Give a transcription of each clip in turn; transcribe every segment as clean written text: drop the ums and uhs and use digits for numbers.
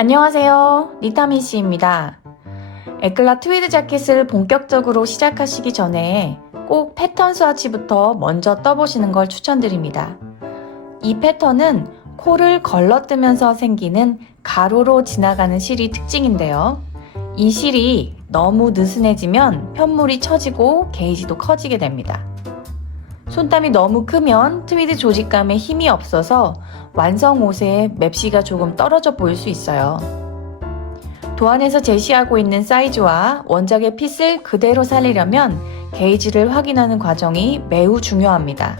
안녕하세요. 니타민 씨입니다. 에클라 트위드 자켓을 본격적으로 시작하시기 전에 꼭 패턴 스와치부터 먼저 떠보시는 걸 추천드립니다. 이 패턴은 코를 걸러뜨면서 생기는 가로로 지나가는 실이 특징인데요. 이 실이 너무 느슨해지면 편물이 처지고 게이지도 커지게 됩니다. 손땀이 너무 크면 트위드 조직감에 힘이 없어서 완성 옷의 맵시가 조금 떨어져 보일 수 있어요. 도안에서 제시하고 있는 사이즈와 원작의 핏을 그대로 살리려면 게이지를 확인하는 과정이 매우 중요합니다.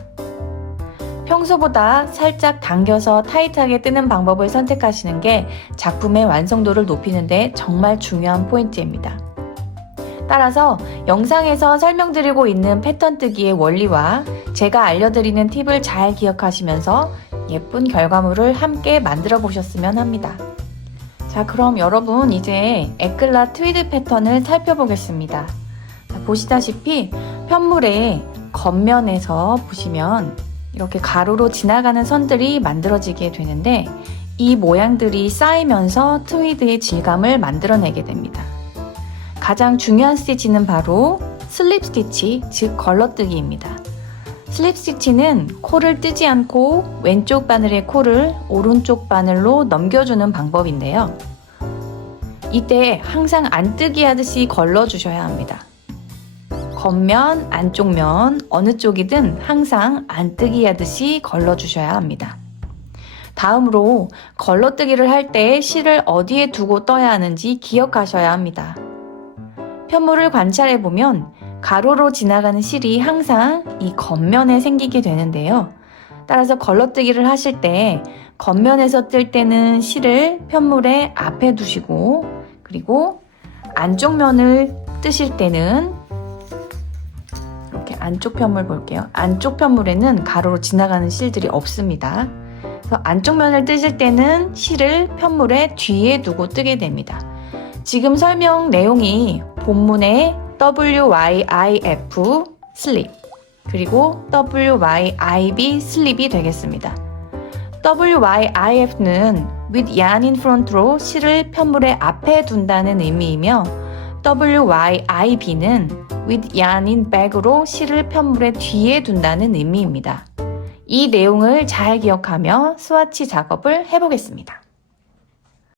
평소보다 살짝 당겨서 타이트하게 뜨는 방법을 선택하시는 게 작품의 완성도를 높이는 데 정말 중요한 포인트입니다. 따라서 영상에서 설명드리고 있는 패턴 뜨기의 원리와 제가 알려드리는 팁을 잘 기억하시면서 예쁜 결과물을 함께 만들어 보셨으면 합니다. 자, 그럼 여러분 이제 에클라 트위드 패턴을 살펴보겠습니다. 자, 보시다시피 편물의 겉면에서 보시면 이렇게 가로로 지나가는 선들이 만들어지게 되는데 이 모양들이 쌓이면서 트위드의 질감을 만들어내게 됩니다. 가장 중요한 스티치는 바로 슬립 스티치, 즉 걸러뜨기입니다. 슬립 스티치는 코를 뜨지 않고 왼쪽 바늘의 코를 오른쪽 바늘로 넘겨주는 방법인데요. 이때 항상 안뜨기 하듯이 걸러주셔야 합니다. 겉면, 안쪽 면 어느 쪽이든 항상 안뜨기 하듯이 걸러주셔야 합니다. 다음으로 걸러뜨기를 할 때 실을 어디에 두고 떠야 하는지 기억하셔야 합니다. 편물을 관찰해보면 가로로 지나가는 실이 항상 이 겉면에 생기게 되는데요. 따라서 걸러뜨기를 하실 때 겉면에서 뜰 때는 실을 편물의 앞에 두시고 그리고 안쪽 면을 뜨실 때는 이렇게 안쪽 편물 볼게요. 안쪽 편물에는 가로로 지나가는 실들이 없습니다. 그래서 안쪽 면을 뜨실 때는 실을 편물의 뒤에 두고 뜨게 됩니다. 지금 설명 내용이 본문의 WYIF 슬립 그리고 WYIB 슬립이 되겠습니다. WYIF는 with yarn in front로 실을 편물의 앞에 둔다는 의미이며 WYIB는 with yarn in back으로 실을 편물의 뒤에 둔다는 의미입니다. 이 내용을 잘 기억하며 스와치 작업을 해보겠습니다.